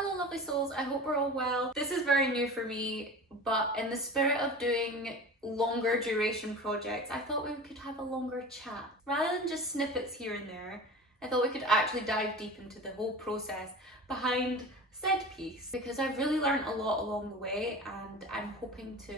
Hello lovely souls, I hope we're all well. This is very new for me, but in the spirit of doing longer duration projects, I thought we could have a longer chat. Rather than just snippets here and there, I thought we could actually dive deep into the whole process behind said piece, because I've really learned a lot along the way and I'm hoping to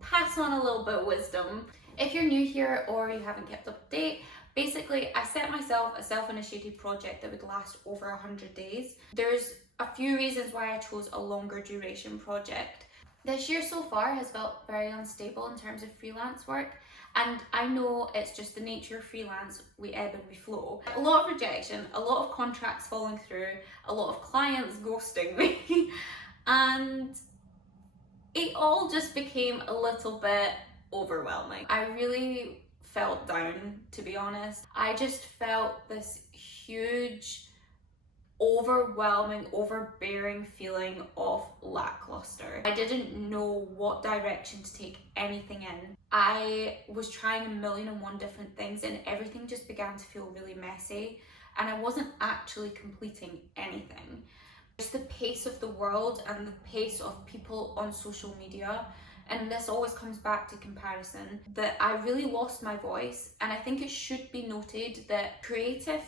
pass on a little bit of wisdom. If you're new here or you haven't kept up to date, basically I set myself a self-initiated project that would last over 100 days. There's a few reasons why I chose a longer duration project. This year so far has felt very unstable in terms of freelance work, and I know it's just the nature of freelance, we ebb and we flow. A lot of rejection, a lot of contracts falling through, a lot of clients ghosting me, and it all just became a little bit overwhelming. I really felt down, to be honest. I just felt this huge, overwhelming, overbearing feeling of lackluster. I didn't know what direction to take anything in. I was trying a million and one different things and everything just began to feel really messy, and I wasn't actually completing anything. Just the pace of the world and the pace of people on social media, and this always comes back to comparison, that I really lost my voice. And I think it should be noted that creative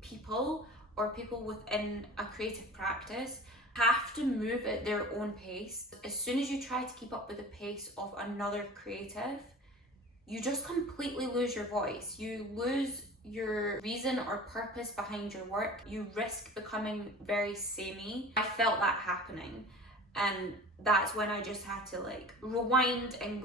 people or people within a creative practice have to move at their own pace. As soon as you try to keep up with the pace of another creative, you just completely lose your voice. You lose your reason or purpose behind your work. You risk becoming very samey. I felt that happening, and that's when I just had to rewind and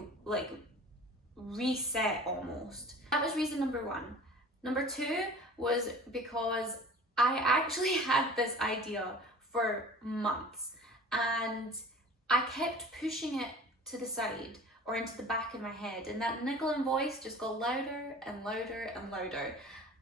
reset almost. That was reason number one. Number two was because I actually had this idea for months and I kept pushing it to the side or into the back of my head, and that niggling voice just got louder and louder and louder.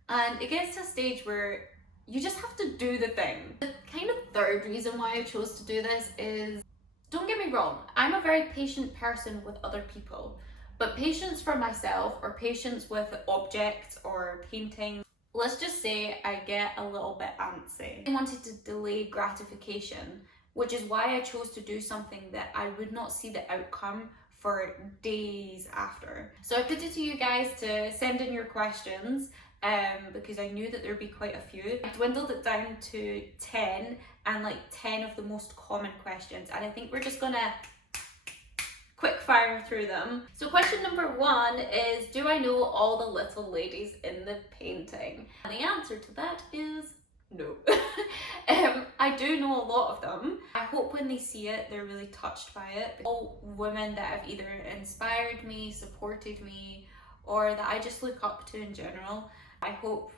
And it gets to a stage where you just have to do the thing. The kind of third reason why I chose to do this is, don't get me wrong, I'm a very patient person with other people, but patience for myself or patience with objects or painting, let's just say I get a little bit antsy. I wanted to delay gratification, which is why I chose to do something that I would not see the outcome for days after. So I put it to you guys to send in your questions because I knew that there'd be quite a few. I dwindled it down to 10 and 10 of the most common questions, and I think we're just gonna quick fire through them. So question number one is, do I know all the little ladies in the painting? And the answer to that is no. I do know a lot of them. I hope when they see it, they're really touched by it. All women that have either inspired me, supported me, or that I just look up to in general. I hope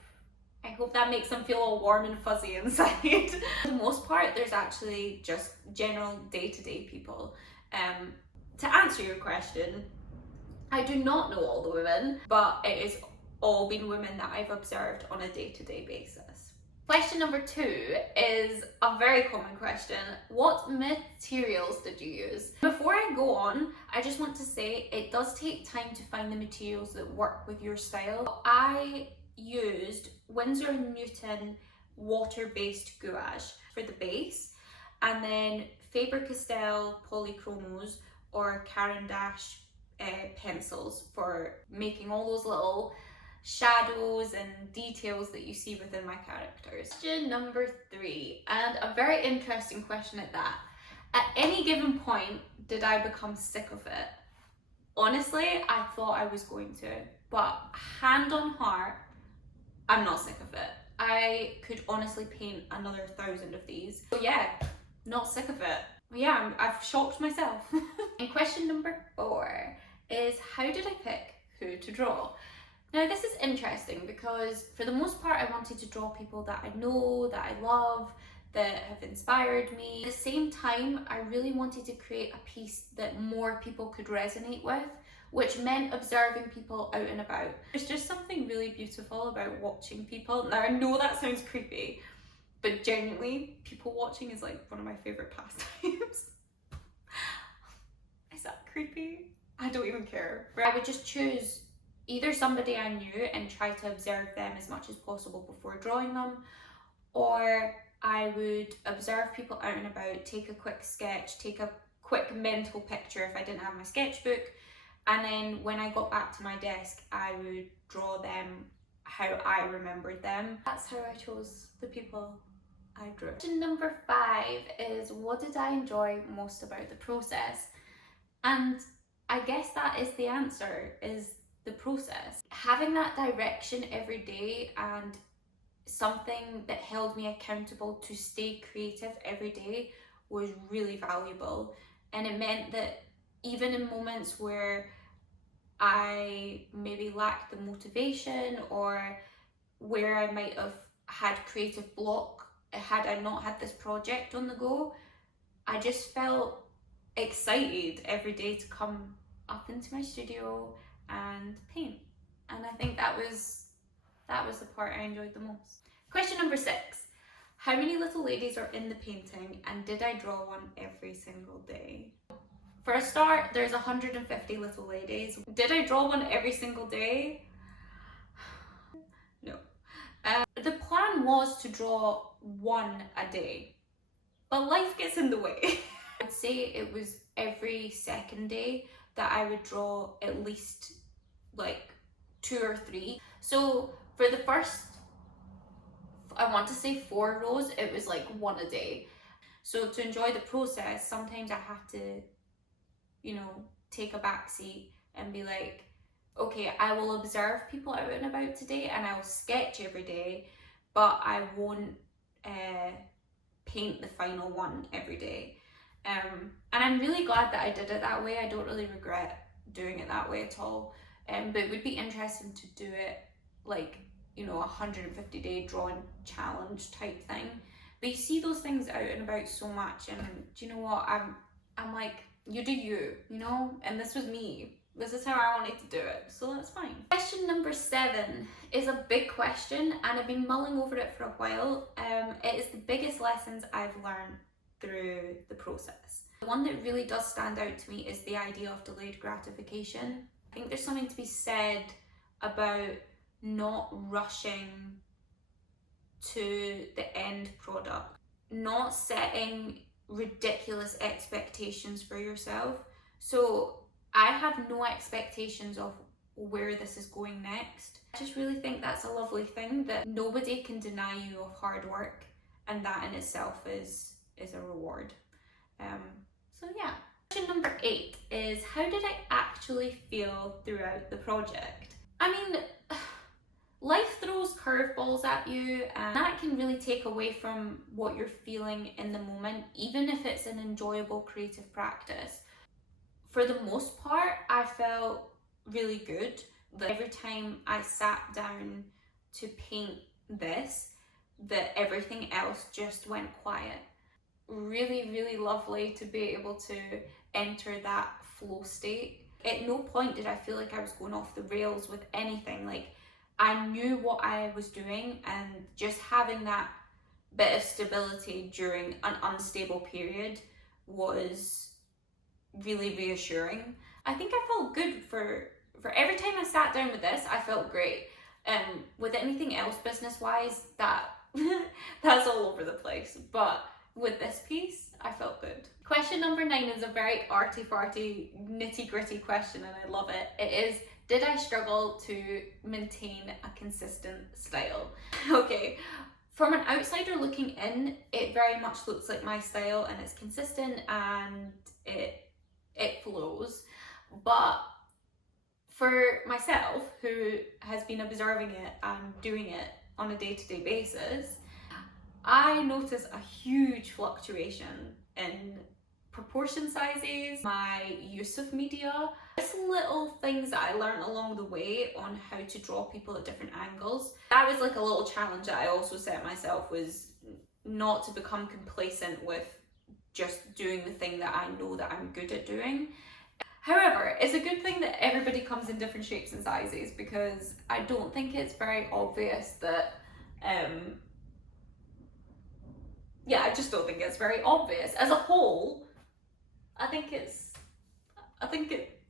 that makes them feel all warm and fuzzy inside. For the most part, there's actually just general day-to-day people. To answer your question, I do not know all the women, but it has all been women that I've observed on a day-to-day basis. Question number two is a very common question. What materials did you use? Before I go on, I just want to say it does take time to find the materials that work with your style. I used Winsor & Newton water-based gouache for the base, and then Faber-Castell polychromos or Caran d'Ache pencils for making all those little shadows and details that you see within my characters. Question number three, and a very interesting question at that. At any given point, did I become sick of it? Honestly, I thought I was going to, but hand on heart, I'm not sick of it. I could honestly paint another 1,000 of these. So yeah, not sick of it. Yeah, I've shocked myself. And question number four is, how did I pick who to draw? Now this is interesting because for the most part I wanted to draw people that I know, that I love, that have inspired me. At the same time, I really wanted to create a piece that more people could resonate with, which meant observing people out and about. There's just something really beautiful about watching people. Now I know that sounds creepy, but genuinely, people watching is one of my favourite pastimes. Is that creepy? I don't even care. I would just choose either somebody I knew and try to observe them as much as possible before drawing them, or I would observe people out and about, take a quick sketch, take a quick mental picture if I didn't have my sketchbook, and then when I got back to my desk, I would draw them how I remembered them. That's how I chose the people I drew. Question number 5 is, what did I enjoy most about the process? And I guess that is the answer, is the process. Having that direction every day and something that held me accountable to stay creative every day was really valuable. And it meant that even in moments where I maybe lacked the motivation, or where I might have had creative block, had I not had this project on the go, I just felt excited every day to come up into my studio and paint. And I think that was the part I enjoyed the most. Question number 6. How many little ladies are in the painting, and did I draw one every single day? For a start, there's 150 little ladies. Did I draw one every single day? No. The plan was to draw one a day, but life gets in the way. I'd say it was every second day that I would draw at least like 2 or 3. So for the first, I want to say 4 rows, it was like 1 a day. So to enjoy the process, sometimes I have to, you know, take a back seat and be like, okay, I will observe people out and about today and I'll sketch every day, but I won't paint the final one every day. And I'm really glad that I did it that way. I don't really regret doing it that way at all. But it would be interesting to do it like, you know, 150 day drawing challenge type thing. But you see those things out and about so much, and do you know what? I'm like, you do you, you know? And this was me. This is how I wanted to do it, so that's fine. Question number 7 is a big question, and I've been mulling over it for a while. It is the biggest lessons I've learned through the process. The one that really does stand out to me is the idea of delayed gratification. I think there's something to be said about not rushing to the end product, not setting ridiculous expectations for yourself. So I have no expectations of where this is going next. I just really think that's a lovely thing, that nobody can deny you of hard work, and that in itself is a reward. So yeah. Question number 8 is, how did I actually feel throughout the project? I mean, life throws curveballs at you, and that can really take away from what you're feeling in the moment, even if it's an enjoyable creative practice. For the most part, I felt really good. That every time I sat down to paint this, that everything else just went quiet. Really, really lovely to be able to enter that flow state. At no point did I feel like I was going off the rails with anything. Like, I knew what I was doing, and just having that bit of stability during an unstable period was really reassuring. I think I felt good for every time I sat down with this. I felt great. With anything else business-wise, that's all over the place. But with this piece, I felt good. Question number 9 is a very arty-farty, nitty-gritty question, and I love it. It is, did I struggle to maintain a consistent style? Okay, from an outsider looking in, it very much looks like my style, and it's consistent and it flows. But for myself, who has been observing it and doing it on a day-to-day basis, I notice a huge fluctuation in proportion sizes, my use of media, just little things that I learned along the way on how to draw people at different angles. That was like a little challenge that I also set myself, was not to become complacent with just doing the thing that I know that I'm good at doing. However, it's a good thing that everybody comes in different shapes and sizes, because I don't think it's very obvious that I just don't think it's very obvious. As a whole, I think it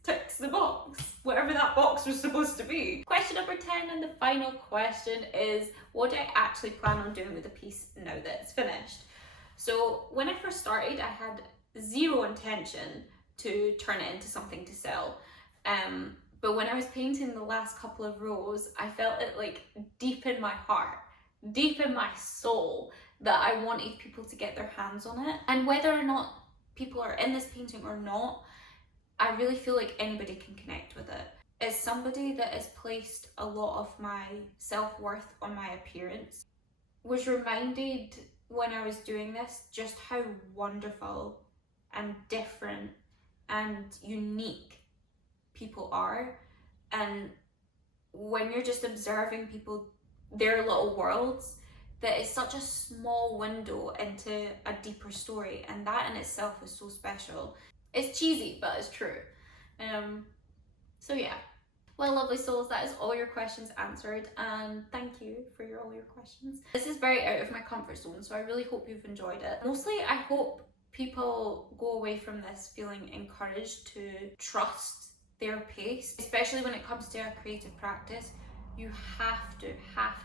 ticks the box. whatever that box was supposed to be. Question number 10 and the final question is, what do I actually plan on doing with the piece now that it's finished? So when I first started, I had zero intention to turn it into something to sell. But when I was painting the last couple of rows, I felt it like deep in my heart, deep in my soul, that I wanted people to get their hands on it. And whether or not people are in this painting or not, I really feel like anybody can connect with it. As somebody that has placed a lot of my self-worth on my appearance, was reminded when I was doing this just how wonderful and different and unique people are. And when you're just observing people, their little worlds, that is such a small window into a deeper story, and that in itself is so special. It's cheesy, but it's true. So yeah. Well, lovely souls, that is all your questions answered, and thank you for all your questions. This is very out of my comfort zone, so I really hope you've enjoyed it. Mostly, I hope people go away from this feeling encouraged to trust their pace, especially when it comes to a creative practice. You have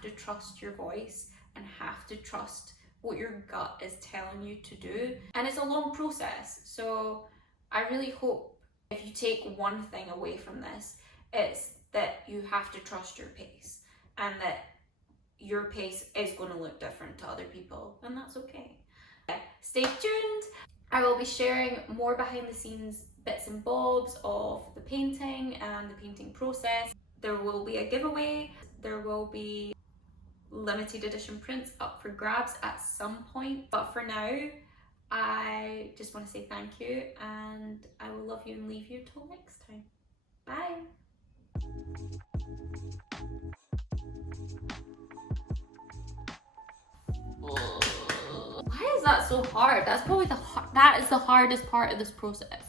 to trust your voice and have to trust what your gut is telling you to do. And it's a long process, so I really hope if you take one thing away from this, it's that you have to trust your pace, and that your pace is going to look different to other people, and that's okay. Stay tuned. I will be sharing more behind the scenes bits and bobs of the painting and the painting process. There will be a giveaway. There will be limited edition prints up for grabs at some point, but for now, I just want to say thank you, and I will love you and leave you till next time. Bye. Why is that so hard? That's probably that is the hardest part of this process.